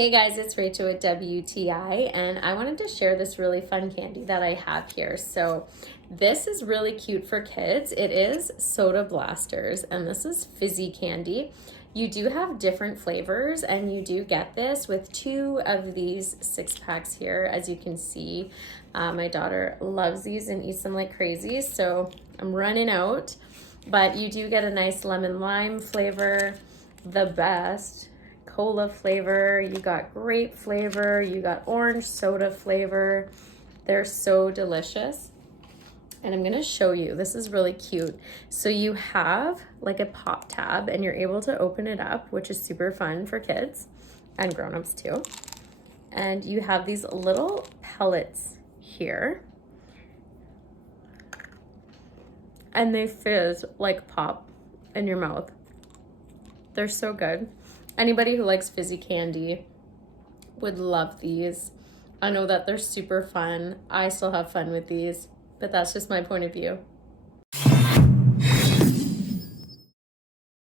Hey guys, it's Rachel with WTI, and I wanted to share this really fun candy that I have here. So this is really cute for kids. It is Soda Blasters, and this is fizzy candy. You do have different flavors, and you do get this with 2 of these 6-packs here. As you can see, my daughter loves these and eats them like crazy, so I'm running out. But you do get a nice lemon lime flavor, the best cola flavor, you got grape flavor, you got orange soda flavor. They're so delicious. And I'm gonna show you, this is really cute. So you have like a pop tab and you're able to open it up, which is super fun for kids and grown-ups too. And you have these little pellets here. And they fizz like pop in your mouth. They're so good. Anybody who likes fizzy candy would love these. I know that they're super fun. I still have fun with these, but that's just my point of view.